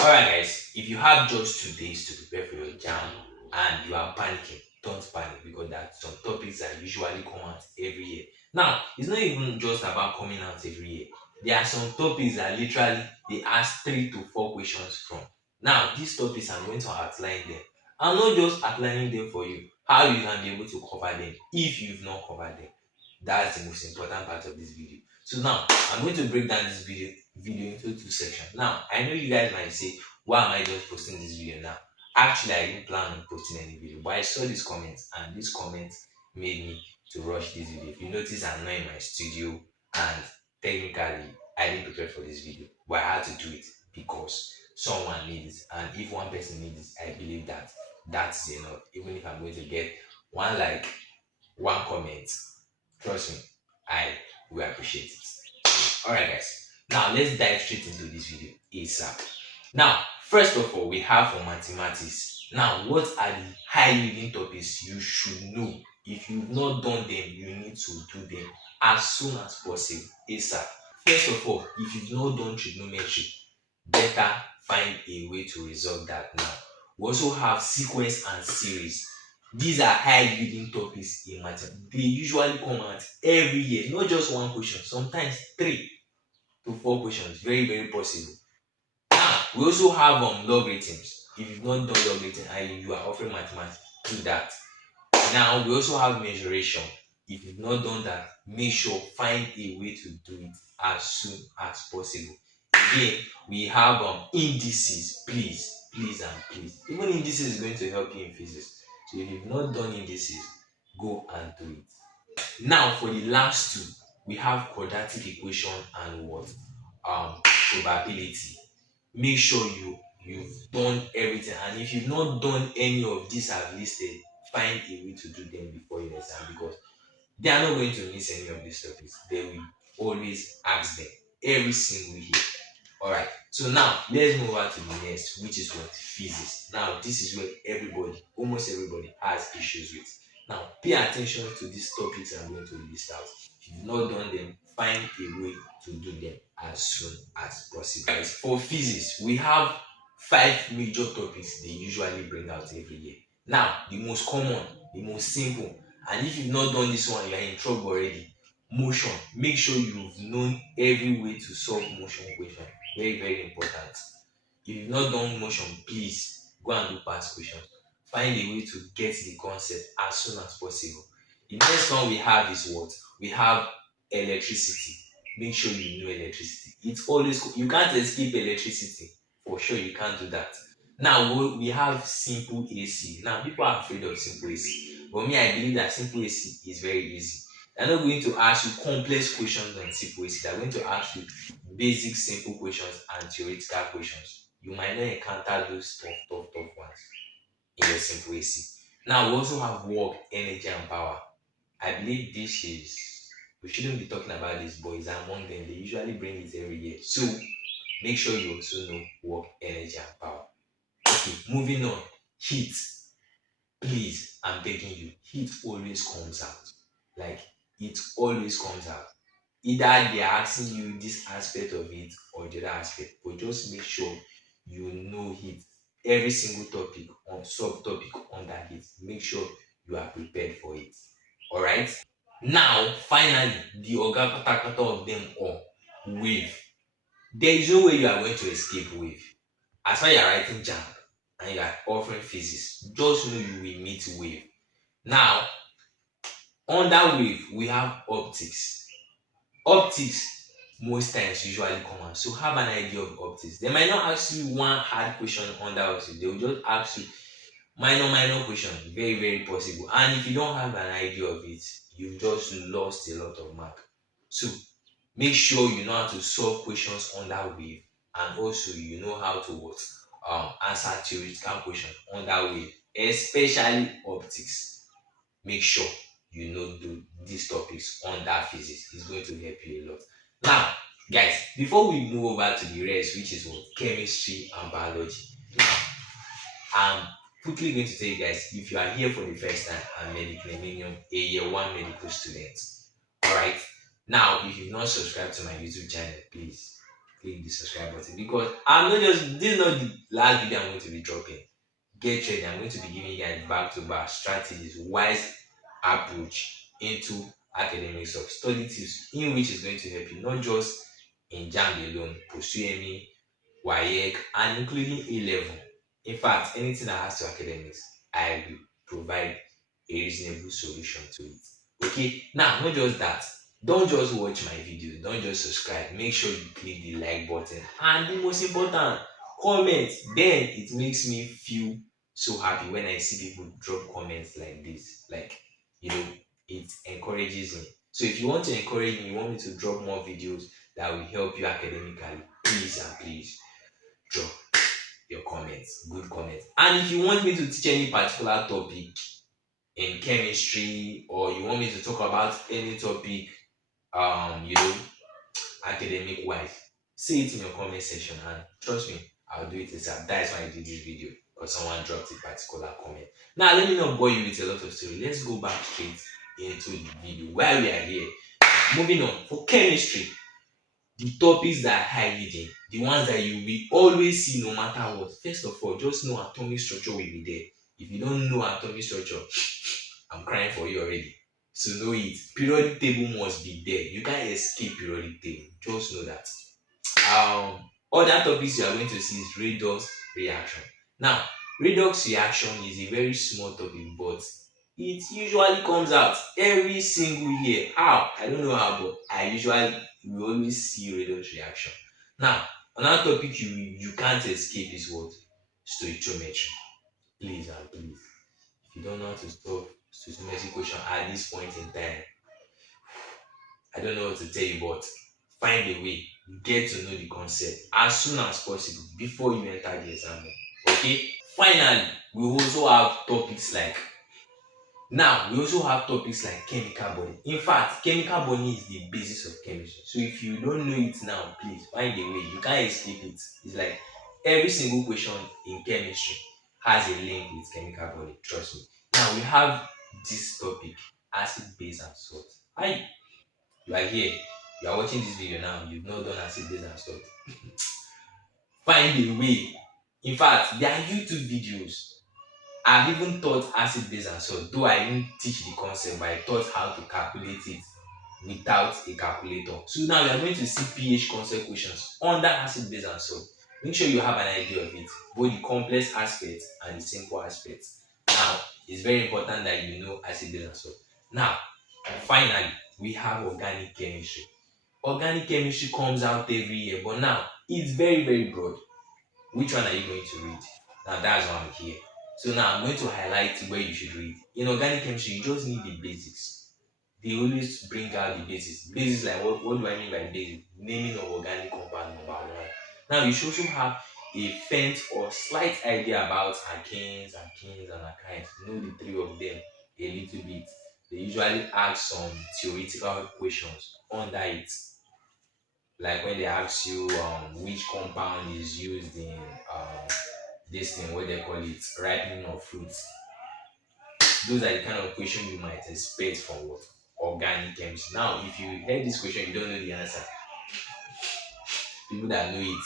Alright guys, if you have just 2 days to prepare for your JAMB and you are panicking, don't panic because there are some topics that usually come out every year. Now, it's not even just about coming out every year. There are some topics that literally they ask 3 to 4 questions from. Now, these topics I'm going to outline them. I'm not just outlining them for you, how you can be able to cover them if you've not covered them. That's the most important part of this video. So now I'm going to break down this video into 2 sections. Now I know you guys might say, why am I just posting this video now? Actually, I didn't plan on posting any video, but I saw these comments and these comments made me to rush this video. If you notice, I'm not in my studio and technically I didn't prepare for this video, but I had to do it because someone needs it, and if one person needs it, I believe that that's enough. Even if I'm going to get one like, one comment, trust me, I will appreciate it. Alright guys, now let's dive straight into this video ASAP. Now, first of all, we have for mathematics. Now, what are the high yielding topics you should know? If you've not done them, you need to do them as soon as possible ASAP. First of all, if you've not done trigonometry, better find a way to resolve that now. We also have sequence and series. These are high yielding topics in math. They usually come out every year, not just one question, sometimes 3 to 4 questions. Very possible. Now, we also have logarithms. If you've not done logarithm and you are offering mathematics, do that. Now, we also have measuration. If you've not done that, make sure find a way to do it as soon as possible. Again, we have indices. Please. Even indices is going to help you in physics. So if you've not done indices, go and do it. Now for the last 2, we have quadratic equation and what? Probability. Make sure you've done everything, and if you've not done any of these I've listed, find a way to do them before your exam because they are not going to miss any of these topics. They will always ask them every single year. Alright, so now let's move on to the next, which is what? Physics. Now this is where almost everybody has issues with. Now pay attention to these topics I'm going to list out. If you've not done them, find a way to do them as soon as possible. Guys, for physics, we have 5 major topics they usually bring out every year. Now, the most common, the most simple, and if you've not done this one, you're in trouble already. Motion. Make sure you've known every way to solve motion question. Very important. If you've not done motion, please go and do past questions. Find a way to get the concept as soon as possible. The next one we have is what? We have electricity. Make sure you know electricity. It's always, you can't escape electricity. For sure, you can't do that. Now we have simple AC. Now people are afraid of simple AC, but me, I believe that simple AC is very easy. They're not going to ask you complex questions on simple AC. They're going to ask you basic simple questions and theoretical questions. You might not encounter those tough ones in your simple AC. Now we also have work, energy, and power. I believe this is, we shouldn't be talking about this, but it's among them. They usually bring it every year. So make sure you also know work, energy, and power. Okay, moving on. Heat. Please, I'm begging you, heat always comes out. Like, it always comes out. Either they're asking you this aspect of it or the other aspect, but just make sure you know heat. Every single topic on subtopic under heat, make sure you are prepared for it. Alright? Now, finally, the oga katakata of them all, wave. There is no way you are going to escape wave. As far as you are writing JAMB and you are offering physics, just know you will meet wave. Now, under wave, we have optics. Optics, most times, usually come out. So have an idea of optics. They might not ask you one hard question under optics. They will just ask you minor question. Very possible. And if you don't have an idea of it, you've just lost a lot of mark. So make sure you know how to solve questions under wave, and also you know how to answer theoretical questions under wave, especially optics. Make sure you know these topics under physics. It's going to help you a lot. Now, guys, before we move over to the rest, which is what? Chemistry and biology. Now, I'm quickly going to tell you guys, if you are here for the first time, I'm Medical Millennium, a year 1 medical student. Alright. Now, if you've not subscribed to my YouTube channel, please click the subscribe button, because I'm not just this is not the last video I'm going to be dropping. Get ready, I'm going to be giving you guys back-to-back strategies, wise approach into academics of study tips, in which is going to help you not just in JAMB alone, pursue UTME, WAEC, and including A-level. In fact, anything that has to academics, I will provide a reasonable solution to it. Okay, now not just that, don't just watch my videos, don't just subscribe, make sure you click the like button, and the most important, comment. Then it makes me feel so happy when I see people drop comments like this. Like, it encourages me. So if you want to encourage me, you want me to drop more videos that will help you academically, please and please drop your comments, good comments. And if you want me to teach any particular topic in chemistry, or you want me to talk about any topic, academic wise, say it in your comment section, and trust me, I'll do it ASAP. That's why I did this video, because someone dropped a particular comment. Now let me not bore you with a lot of story. Let's go back straight into the video while we are here. Moving on, for chemistry, the topics that are high leading, the ones that you will always see no matter what. First of all, just know atomic structure will be there. If you don't know atomic structure, I'm crying for you already. So know it. Periodic table must be there. You can't escape periodic table. Just know that. Other topics you are going to see is redox reaction. Now, redox reaction is a very small topic, but it usually comes out every single year. How? I don't know how, but we always see redox reaction. Now, another topic you can't escape is what? Stoichiometry. Please and please, if you don't know how to solve stoichiometry question at this point in time, I don't know what to tell you, but find a way, get to know the concept as soon as possible before you enter the exam. Okay? Finally, we also have topics like chemical bonding. In fact, chemical bonding is the basis of chemistry. So if you don't know it now, please find a way. You can't escape it. It's like every single question in chemistry has a link with chemical bonding. Trust me. Now we have this topic, acid, base, and salt. Hi, you are here. You are watching this video now. You've not done acid, base, and salt. Find a way. In fact, there are YouTube videos. I've even taught acid, base, and salt. Though I didn't teach the concept, but I taught how to calculate it without a calculator. So now we are going to see pH concept questions under acid, base, and salt. Make sure you have an idea of it, both the complex aspects and the simple aspects. Now, it's very important that you know acid, base, and salt. Now, finally, we have organic chemistry. Organic chemistry comes out every year, but now it's very, very broad. Which one are you going to read? Now, that's why I'm here. So now I'm going to highlight where you should read. In organic chemistry, you just need the basics. They always bring out the basics. Basics like what do I mean by basics? Naming of organic compound number one. Now you should also have a faint or slight idea about alkanes, and alkynes. Know the three of them a little bit. They usually ask some theoretical questions under it. Like when they ask you which compound is used in this thing, what they call it, ripening of fruits. Those are the kind of questions you might expect from what? Organic chemistry. Now, if you heard this question, you don't know the answer. People that know it,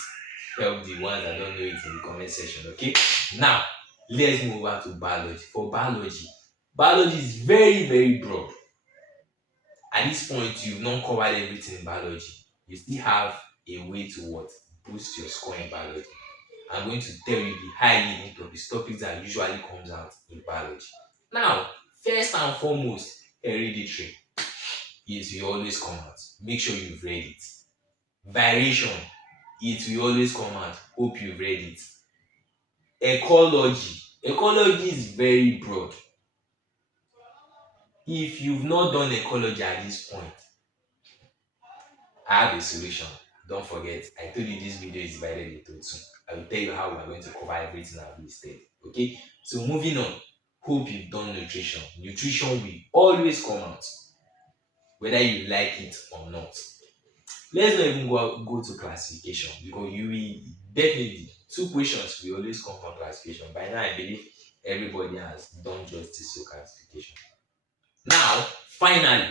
help the ones that don't know it in the comment section. Okay. Now, let's move on to biology. For biology is very, very broad. At this point, you've not covered everything in biology. You still have a way to what? Boost your score in biology. I'm going to tell you the high leading topics that usually comes out in biology. Now, first and foremost, hereditary. It will always come out. Make sure you've read it. Variation. It will always come out. Hope you've read it. Ecology. Ecology is very broad. If you've not done ecology at this point, I have a solution. Don't forget, I told you this video is divided into two. I will tell you how we are going to cover everything I've listed. Okay? So moving on, hope you've done nutrition. Nutrition will always come out, whether you like it or not. Let's not even go to classification, because you will definitely, two questions will always come from classification. By now, I believe everybody has done justice to classification. Now, finally,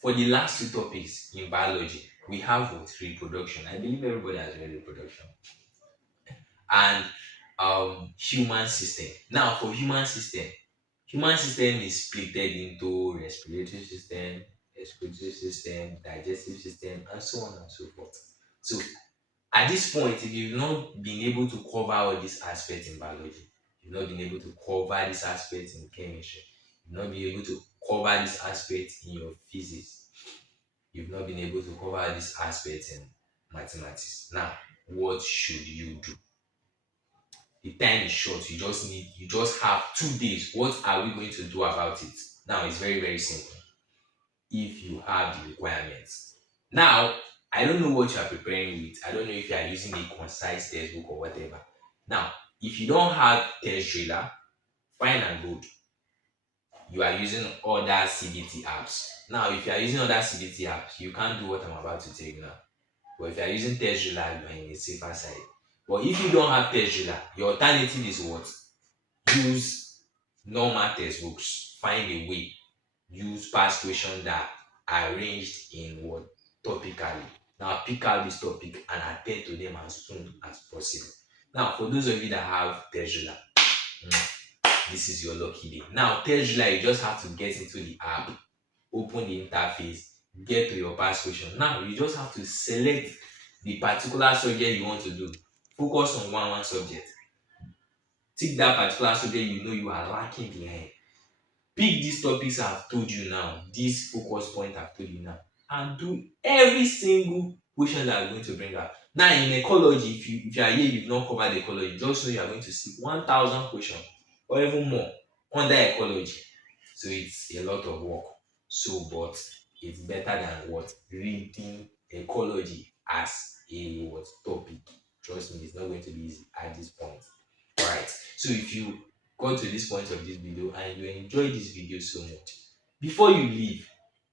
for the last two topics in biology, we have what? Reproduction. I believe everybody has read reproduction. And human system. Now for human system is split into respiratory system, excretory system, digestive system, and so on and so forth. So at this point, if you've not been able to cover all these aspects in biology, you've not been able to cover these aspects in chemistry, you've not been able to cover these aspects in your physics, you've not been able to cover these aspects in mathematics. Now, what should you do? The time is short. You just have 2 days. What are we going to do about it? Now, it's very, very simple. If you have the requirements. Now, I don't know what you are preparing with. I don't know if you are using a concise textbook or whatever. Now, if you don't have test driller, fine and good. You are using other CBT apps. Now, if you are using other CBT apps, you can't do what I'm about to tell you now. But if you are using test driller, you are in a safer side. But if you don't have test driller, your alternative is what? Use normal textbooks. Find a way. Use past questions that are arranged in what? Topically. Now pick out this topic and attend to them as soon as possible. Now for those of you that have test driller, this is your lucky day. Now test driller, you just have to get into the app, open the interface, get to your past question. Now you just have to select the particular subject you want to do. Focus on one subject. Take that particular subject you know you are lacking behind. Pick these topics I've told you now, this focus point I've told you now, and do every single question that I'm going to bring up. Now in ecology, if you are here, you've not covered ecology, just know you are going to see 1,000 questions or even more under ecology. So it's a lot of work. So, but it's better than what? Reading ecology as a what topic. Trust me, it's not going to be easy at this point. Alright. So if you got to this point of this video and you enjoyed this video so much, before you leave,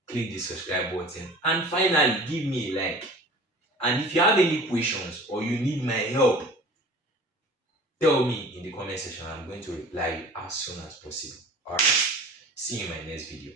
click the subscribe button and finally give me a like. And if you have any questions or you need my help, tell me in the comment section. I'm going to reply as soon as possible. Alright. See you in my next video.